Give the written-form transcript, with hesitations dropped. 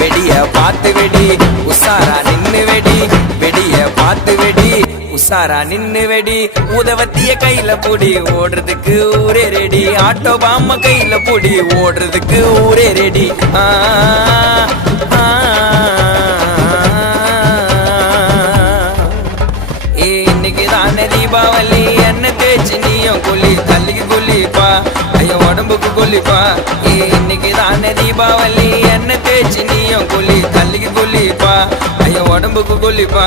வெடிய பார்த்து வெடி உசாரா நின்னு வெடி வெடிய பார்த்து வெடி உசாரா நின்னு வெடி உதவத்திய கையில புடி ஓடுறதுக்கு ஊரே ரெடி ஆட்டோ பாம்ம கையில புடி ஓடுறதுக்கு ஊரே ரெடி இன்னைக்கு தானே தீபாவளி என்ன தேய்ச்சி நீயும் கொல்லி தள்ளிக்கு கொல்லிப்பா ஐயோ உடம்புக்கு கொல்லிப்பா இன்னைக்கு தானே தீபாவளி என்ன தேய்ச்சி நீயும் கொல்லி தள்ளிக்கு கொல்லிப்பா ஐயோ உடம்புக்கு கொல்லிப்பா